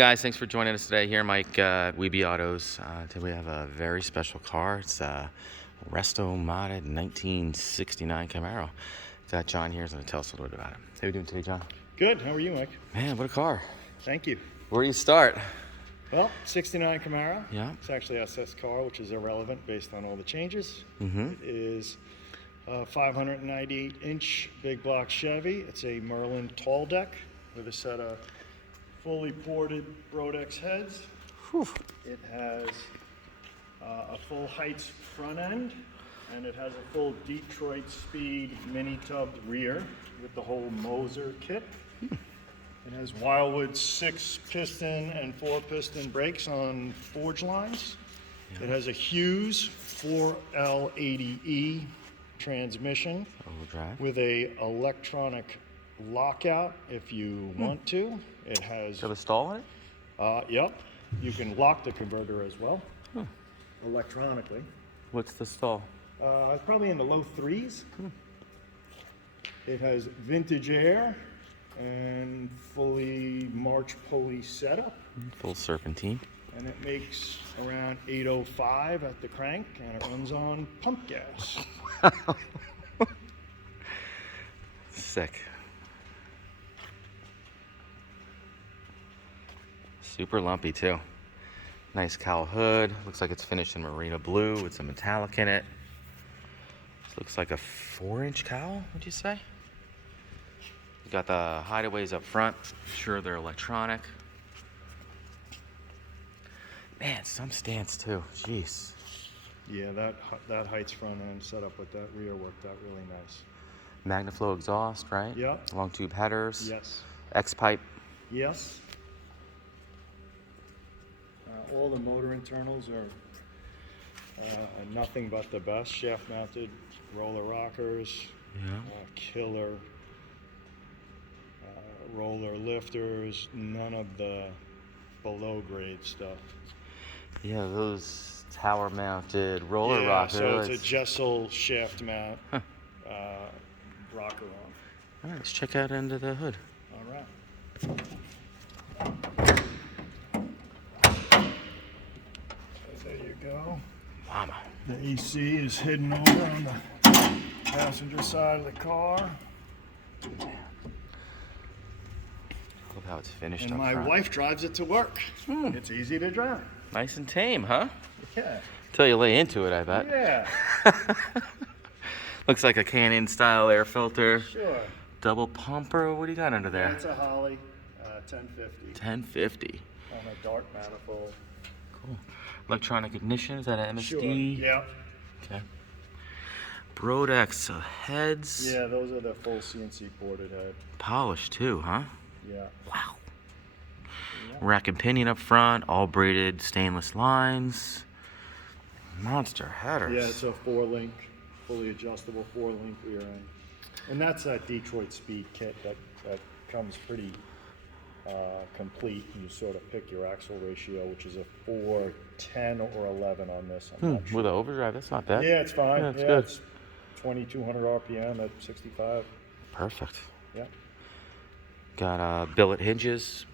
guys, thanks for joining us today here, Mike, Weeby Autos. Today we have a very special car. It's a Resto-Modded 1969 Camaro. Got John here, who's going to tell us a little bit about it. How are you doing today, John? Good. How are you, Mike? Man, what a car. Thank you. Where do you start? Well, 69 Camaro. Yeah. It's actually SS car, which is irrelevant based on all the changes. Mm-hmm. It is a 598-inch big block Chevy. It's a Merlin tall deck with a set of fully ported Brodix heads. Whew. It has a full Heidts front end, and it has a full Detroit Speed mini tubbed rear with the whole Moser kit. It has Wilwood 6-piston and 4-piston brakes on forge lines. Yeah. It has a Hughes 4L80E transmission with a electronic lockout if you want to. It has... Do you have a stall in it? Yep. You can lock the converter as well, electronically. What's the stall? Probably in the low 3s. It has vintage air and fully March pulley setup. Full serpentine. And it makes around 805 at the crank, and it runs on pump gas. Sick. Super lumpy too. Nice cowl hood. Looks like it's finished in marina blue with some metallic in it. This looks like a 4-inch cowl, would you say? You got the hideaways up front. Sure, they're electronic. Man, some stance too. Jeez. Yeah, that Heidts front end setup with that rear worked out really nice. Magnaflow exhaust, right? Yep. Long tube headers. Yes. X-pipe. Yes. All the motor internals are nothing but the best. Shaft mounted roller rockers. Yeah. Killer roller lifters. None of the below grade stuff. Yeah, those tower mounted roller rockers. So it's a Jessel shaft mount rocker on. All right, let's check out into the hood. All right. There you go. Mama. The AC is hidden over on the passenger side of the car. Look how it's finished And up my front. wife drives it to work. It's easy to drive. Nice and tame, huh? Yeah. Till you lay into it, I bet. Yeah. Looks like a K&N Style Air Filter. Sure. Double pumper. What do you got under there? That's a Holley 1050. 1050. On a dark manifold. Cool. Electronic ignition. Is that an MSD? Sure. Yeah. Okay. Brodix heads. Yeah, those are the full CNC ported head. Polished too, huh? Yeah. Wow. Yeah. Rack and pinion up front, all braided stainless lines. Monster headers. Yeah, it's a 4-link, fully adjustable 4-link rear end. And that's that Detroit Speed kit that comes pretty complete. You sort of pick your axle ratio, which is a 4, 10, or 11 on this. I'm not sure. With an overdrive, that's not bad. Yeah, it's fine. Yeah, it's good. It's 2,200 RPM at 65. Perfect. Yeah. Got billet hinges.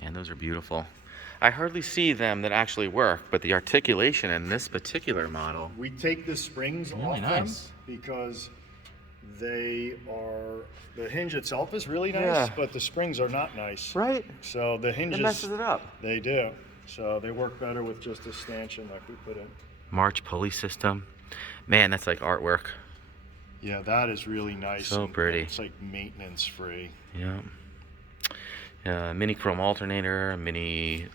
And those are beautiful. I hardly see them that actually work, but the articulation in this particular model. We take the springs really off nice. them because they are, the hinge itself is really nice, Yeah. but the springs are not nice. Right? So the hinges, It messes it up. they do. So they work better with just a stanchion like we put in. March pulley system. Man, that's like artwork. Yeah, that is really nice. So and pretty. It's like maintenance free. Yeah. Mini chrome alternator, mini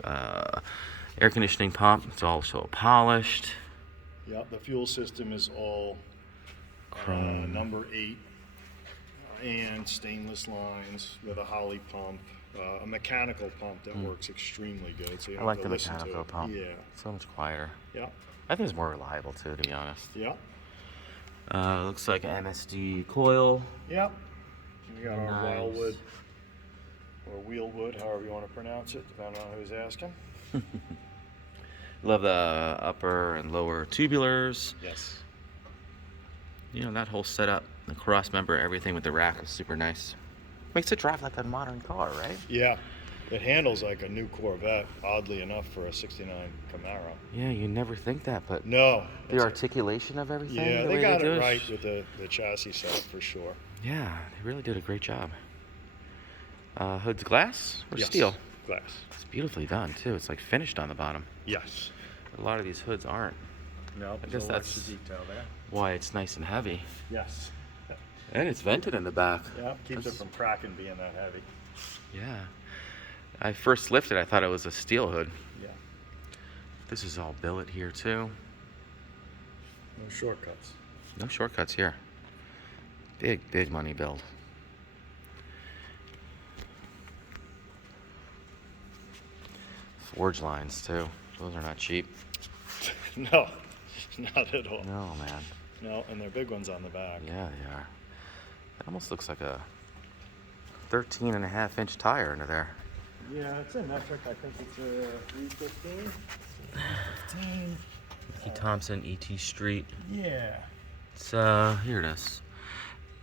air conditioning pump. It's also polished. Yeah, the fuel system is all Chrome. number 8 and stainless lines with a Holley pump, a mechanical pump that works extremely good. So you I don't like have the to listen mechanical to it. pump. Yeah, So much quieter. yeah, I think it's more reliable too, to be honest. yeah, Looks like an MSD coil. yeah. We got our Nice. Wilwood or Wilwood, however you want to pronounce it, depending on who's asking. Love the upper and lower tubulars. Yes. You know, that whole setup, the cross member, everything with the rack is super nice. Makes it drive like a modern car, right? Yeah. It handles like a new Corvette, oddly enough, for a '69 Camaro. Yeah, you never think that, but No. the articulation of everything. Yeah, the they way got do it right with the chassis setup for sure. Yeah, they really did a great job. Hood's glass or Yes, steel? glass. It's beautifully done too. It's like finished on the bottom. Yes. A lot of these hoods aren't. No, I guess that's detail there. why it's nice and heavy. Yes. And it's vented in the back. Yeah, keeps it from cracking being that heavy. Yeah. I first lifted, I thought it was a steel hood. Yeah. This is all billet here too. No shortcuts. No shortcuts here. Big money build. Forge lines too. Those are not cheap. No, not at all. No, man. No, and they're big ones on the back. Yeah, they are. It almost looks like a 13.5-inch tire under there. Yeah, it's a metric. I think it's a 315. 15. Thompson, ET Street. Yeah. It's here it is.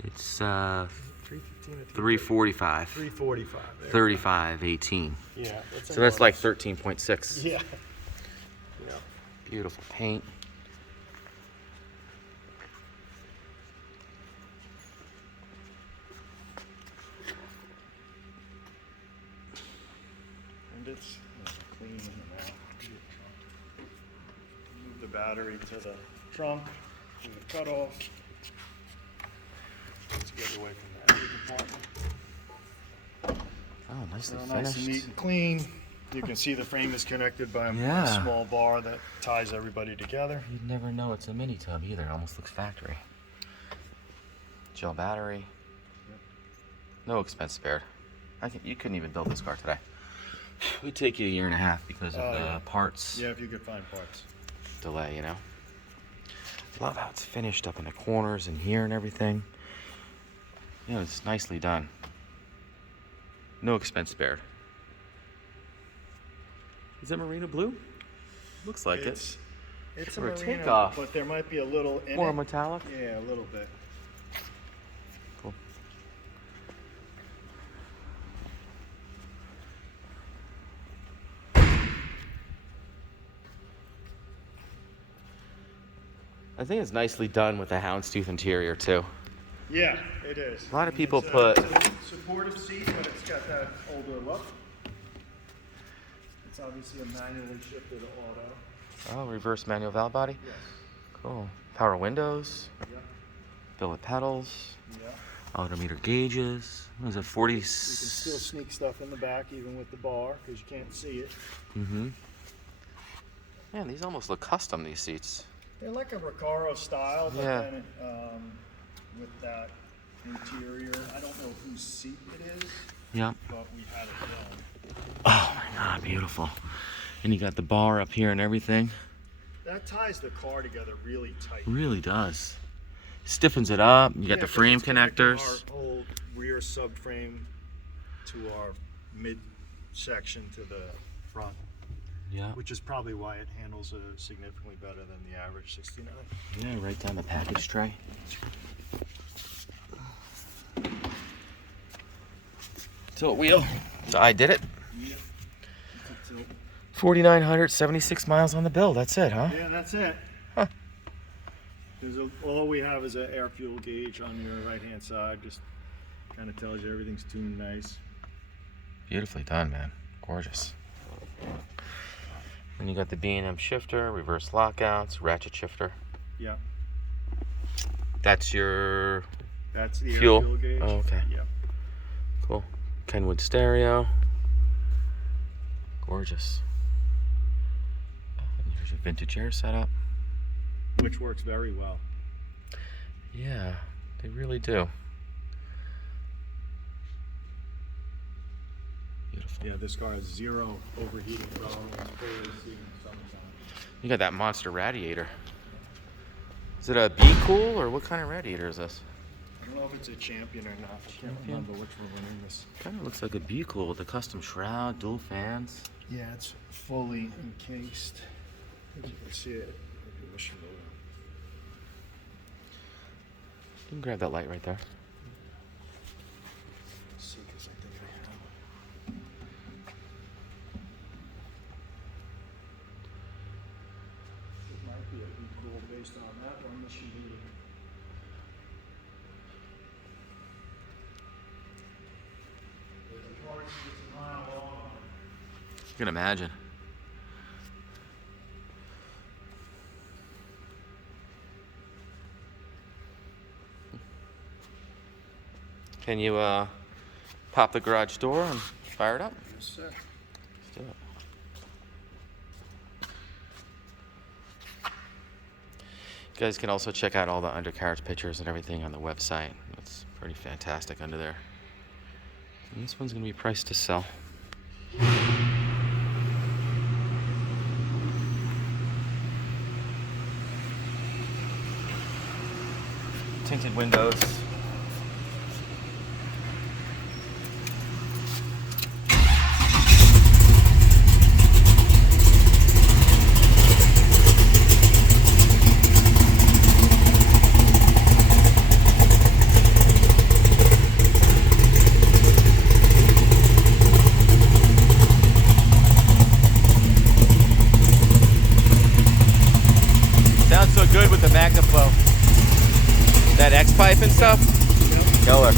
It's 315 or 345. 345. 3518. Yeah. So that's like 13.6. Yeah. Yeah. Beautiful paint. And it's clean in the mouth. Move the battery to the trunk, do the cutoff. Let's get away from the engine compartment. Oh, nicely Real finished. nice and neat and clean. You can see the frame is connected by Yeah. a small bar that ties everybody together. You'd never know it's a mini tub either. It almost looks factory. Gel battery. Yep. No expense spared. You couldn't even build this car today. It would take you a year and a half because of the parts Yeah, if you could find parts. delay, you know. Love how it's finished up in the corners and here and everything. You know, it's nicely done. No expense spared. Is that Marina blue? Looks like It's a For a Marina, takeoff. but there might be a little in More it. metallic. Yeah, a little bit. Cool. I think it's nicely done with the houndstooth interior too. Yeah, it is. A lot of people It's put- it's a supportive seat, but it's got that older look. It's obviously a manually shifted auto. Oh, reverse manual valve body. Yes. Cool. Power windows. Yeah. Billet pedals. Yeah. Odometer gauges. What is it? 40. You can still sneak stuff in the back, even with the bar, because you can't see it. Mm-hmm. Man, these almost look custom. These seats. They're like a Recaro style, but Yeah. then with that interior. I don't know whose seat it is, Yep. but we had it done. Oh my God, beautiful. And you got the bar up here and everything. That ties the car together really tight. Really does. Stiffens it up. You got the 'cause frame it's connecting connectors. Our whole rear subframe to our mid section to the front, Yeah. which is probably why it handles significantly better than the average 69. Yeah, right down the package tray. Tilt wheel. So I did it. Yeah. 4,976 miles on the bill. That's it, huh? Yeah, that's it. Huh. All we have is an air fuel gauge on your right hand side. Just kind of tells you everything's tuned nice. Beautifully done, man. Gorgeous. Then you got the B&M shifter, reverse lockouts, ratchet shifter. Yeah. That's your That's the fuel. air fuel gauge. Oh, okay. Yeah. Cool. Kenwood stereo. Gorgeous. And here's your vintage air setup. Which works very well. Yeah, they really do. Beautiful. Yeah, this car has zero overheating problems. Fully AC in summertime. You got that monster radiator. Is it a B-Cool or what kind of radiator is this? I don't know if it's a Champion or not. I can't Champion? remember which one in this. Kind of looks like a B-Cool with a custom shroud, dual fans. Yeah, it's fully encased. As you can see it. Maybe wish you would. You can grab that light right there. Let's see, 'cause I think I have based on that one. This should be the torch is a mile long. You can imagine. Can you pop the garage door and fire it up? Yes, sir. Let's do it. You guys can also check out all the undercarriage pictures and everything on the website. It's pretty fantastic under there. And this one's gonna be priced to sell. Tinted windows. Sounds so good with the MagnaFlow. That X-pipe and stuff? Killer.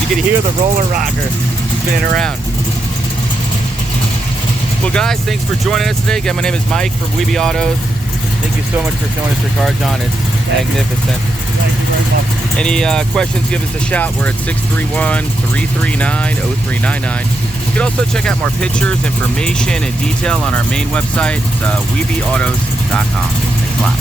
You can hear the roller rocker spinning around. Well guys, thanks for joining us today. Again, my name is Mike from Weeby Autos. Thank you so much for showing us your car, John. It's magnificent. Thank you very much. Any questions, give us a shout. We're at 631-339-0399. You can also check out more pictures, information, and detail on our main website, weebyautos.com. Thanks a lot.